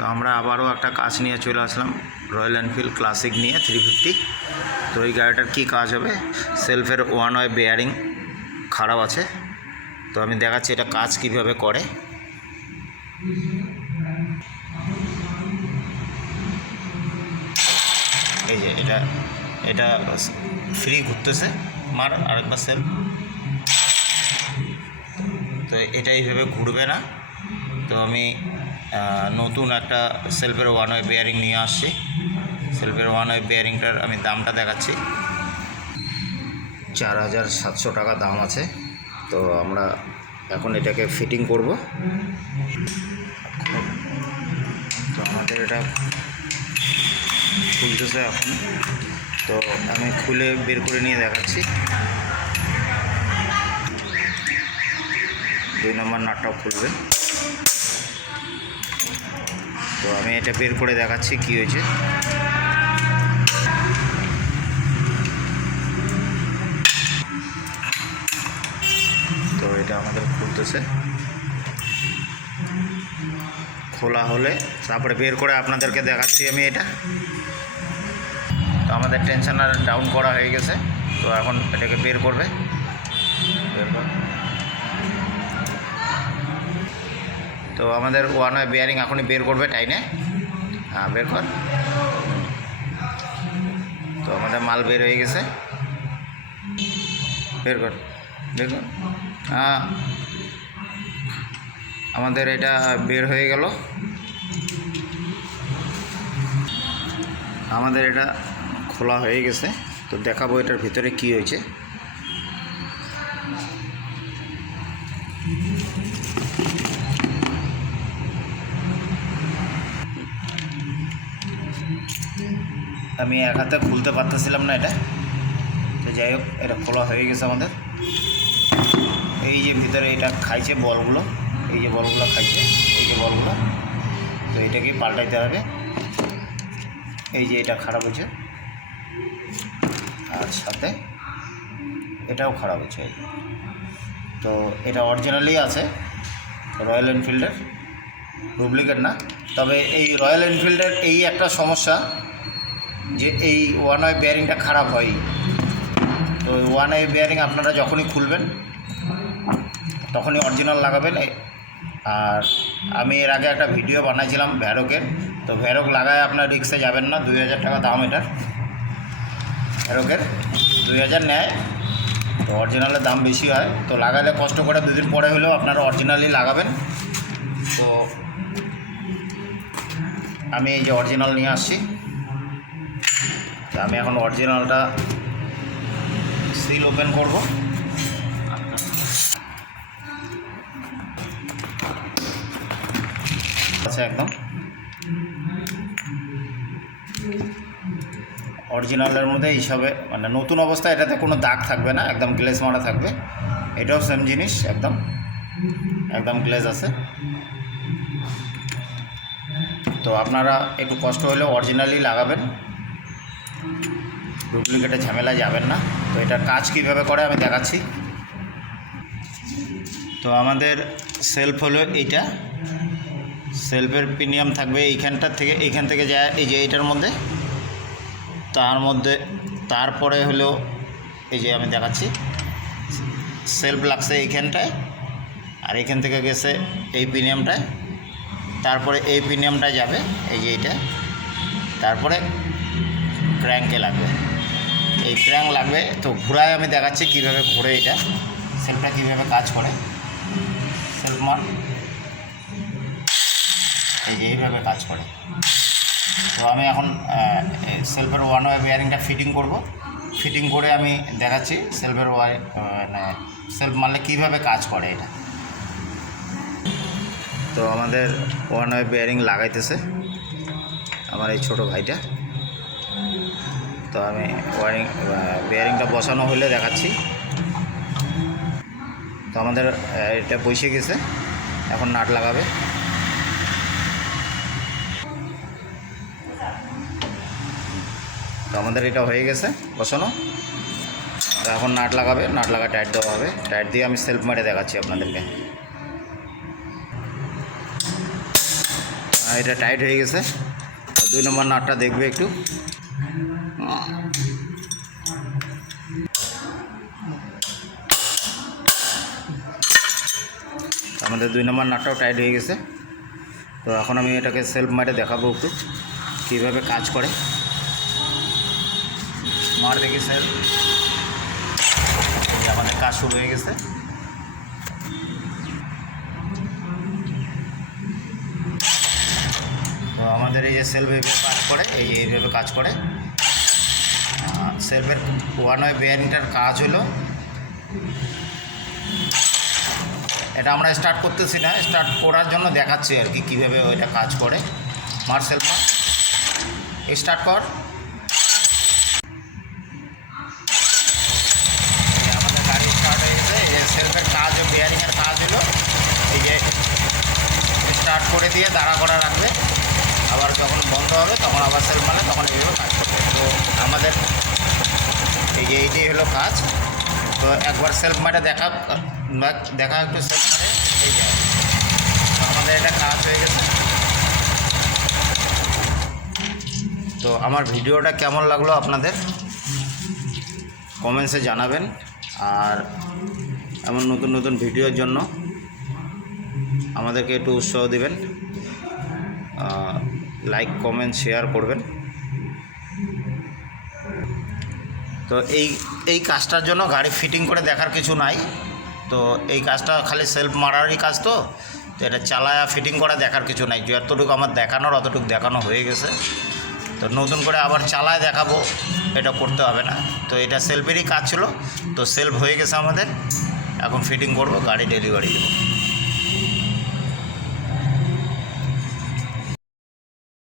তো আমরা আবারও একটা কাজ নিয়ে চলে আসলাম, রয়্যাল এনফিল্ড ক্লাসিক নিয়ে 350। তো এই গাড়িটার কী কাজ হবে, সেলফের ওয়ান ওয়ে বেয়ারিং খারাপ আছে, তো আমি দেখাচ্ছি এটা কাজ কিভাবে করে। এই যে এটা ফ্রি ঘুরতেছে, মার আরেকবার সেলফ, তো এটা এইভাবে ঘুরবে না। তো আমি নতুন একটা সেলফের ওয়ান ওয়ে বেয়ারিং নিয়ে আসছি। সেলফের ওয়ান ওয়ে বেয়ারিংটার আমি দামটা দেখাচ্ছি, 4700 টাকা দাম আছে। তো আমরা এখন এটাকে ফিটিং করব। তো আমাদের এটা খুলতেছে এখন, তো আমি খুলে বের করে নিয়ে দেখাচ্ছি। 2 নম্বর নাটটাও খুলবে, তো আমি এটা বের করে দেখাচ্ছি কি হয়েছে। তো এটা আমাদের খুলতেছে, খোলা হলে তারপরে বের করে আপনাদেরকে দেখাচ্ছি আমি এটা। তো আমাদের টেনশনার ডাউন করা হয়ে গেছে, তো এখন এটাকে বের করবে। তো আমাদের ওয়ান ওয়ে বেয়ারিং এখনই বের করবে টাইনে। হ্যাঁ, বের কর। তো আমাদের মাল বের হয়ে গেছে, বের কর। হ্যাঁ, আমাদের এটা বের হয়ে গেল। আমাদের এটা খোলা হয়ে গেছে, তো দেখাবো এটার ভিতরে কি হয়েছে। আমি এক হাতে খুলতে পারতেছিলাম না এটা, তো যাই হোক এটা খোলা হয়ে গেছে আমাদের। এই যে ভিতরে এটা খাইছে বলগুলো, এই যে বলগুলো খাইছে, এই যে বলগুলো, তো এটাকে পাল্টাইতে হবে। এই যে এটা খারাপ হয়েছে, আর সাথে এটাও খারাপ হয়েছে। তো এটা অরিজিনালি আছে, রয়্যাল এনফিল্ডের, ডুপ্লিকেট না। তবে এই রয়্যাল এনফিল্ডের এই একটা সমস্যা যে এই ওয়ান ওয়ে বেয়ারিংটা খারাপ হয়। তো ওয়ান ওয়ে বেয়ারিং আপনারা যখনই খুলবেন তখনই অরিজিনাল লাগাবেন। আর আমি এর আগে একটা ভিডিও বানাইছিলাম ভ্যারকের, তো ভ্যারক লাগায় আপনার রিক্সে যাবেন না। 2000 টাকা দাম এটার, ভ্যারকের 2000 নেয়, তো অরিজিনালের দাম বেশি হয়। তো লাগালে কষ্ট করে 2 দিন পরে হলেও আপনারা অরিজিনালি লাগাবেন। তো আমি এই যে অরিজিনাল নিয়ে আসছি, তো আমি এখন অরিজিনালটা সিল ওপেন করব। আচ্ছা, একদম অরিজিনালের মধ্যে এইসবে মানে নতুন অবস্থায় এটাতে কোনো দাগ থাকবে না, একদম গ্লেজ মারা থাকবে। এটাও সেম জিনিস, একদম গ্লেজ আছে। তো আপনারা একটু কষ্ট হলেও অরিজিনালি লাগাবেন, ডুপ্লিকেটে ঝামেলা যাবেন না। তো এটার কাজ কীভাবে করে আমি দেখাচ্ছি। তো আমাদের সেলফ হলো এইটা, সেলফের প্রিমিয়াম থাকবে এইখান থেকে যায় এই যে এইটার মধ্যে, তারপরে হলো এই যে আমি দেখাচ্ছি সেলফ লাগছে এইখানটায়, আর এইখান থেকে গেছে এই প্রিমিয়ামটায়, তারপরে এই প্রিমিয়ামটায় যাবে এই যে এইটা, তারপরে ক্র্যাঙ্কে লাগবে, এই ক্র্যাঙ্ক লাগবে। তো ঘোরায় আমি দেখাচ্ছি কীভাবে ঘুরে এটা সেলফটা কীভাবে কাজ করে। সেলফ মার এই যে এইভাবে কাজ করে। তো আমি এখন সেলফের ওয়ান ওয়ে বেয়ারিংটা ফিটিং করব। ফিটিং করে আমি দেখাচ্ছি সেলফের সেলফ মারলে কীভাবে কাজ করে এটা। তো আমাদের ওয়ান ওয়ে বেয়ারিং লাগাইতেছে আমার এই ছোটো ভাইটা। তো আমি বেয়ারিংটা বসানো হলে দেখাচ্ছি। তো আমাদের এটা বসে গেছে, এখন নাট লাগাবে। তো আমাদের এটা হয়ে গেছে বসানো, তো এখন নাট লাগাবে, নাট লাগা টাইট দেওয়া হবে। টাইট দিয়ে আমি সেলফ মেরে দেখাচ্ছি আপনাদেরকে। এটা টাইট হয়ে গেছে। 2 নম্বর নাটটা দেখবে একটু। আমাদের 2 নম্বর নাটটাও টাইট হয়ে গেছে। তো এখন আমি এটাকে সেলফ মারে দেখাবো একটু কীভাবে কাজ করে। মার দেখি সেলফ, আমাদের কাজ শুরু হয়ে গেছে। তো আমাদের এই যে সেলফ এইভাবে কাজ করে, এইভাবে কাজ করে। সেলফের ওয়ান ওয়ে বেয়ারিংটার কাজ হলো, এটা আমরা স্টার্ট করতেছি না, স্টার্ট করার জন্য দেখাচ্ছি আর কি কীভাবে ওইটা কাজ করে। মার সেলফ স্টার্ট কর। আমাদের গাড়ি স্টার্ট হয়ে গেছে। এই সেলফের কাজ, বেয়ারিংয়ের কাজ হলো এই যে স্টার্ট করে দিয়ে দাঁড়া করা রাখবে, আবার যখন বন্ধ হবে তখন আবার সেলফ মারলে তখন এইভাবে কাজ করবে। তো আমাদের এই যে এইটাই হলো কাজ। তো একবার সেলফ মারে দেখা একটু সেলফ মারে। এই যে আমাদের এটা কাজ হয়ে গেছে। তো আমার ভিডিওটা কেমন লাগলো আপনাদের কমেন্টসে জানাবেন। আর এমন নতুন নতুন ভিডিওর জন্য আমাদেরকে একটু উৎসাহ দেবেন, লাইক কমেন্ট শেয়ার করবেন। তো এই কাজটার জন্য গাড়ি ফিটিং করে দেখার কিছু নাই। তো এই কাজটা খালি সেলফ মারারই কাজ। তো এটা চালায়া ফিটিং করা দেখার কিছু নাই। যতটুকু আমার দেখানোর অতটুকু দেখানো হয়ে গেছে। তো নতুন করে আবার চালায় দেখাবো এটা করতে হবে না। তো এটা সেলফেরই কাজ ছিল। তো সেলফ হয়ে গেছে আমাদের, এখন ফিটিং করব, গাড়ি ডেলিভারি দেবো।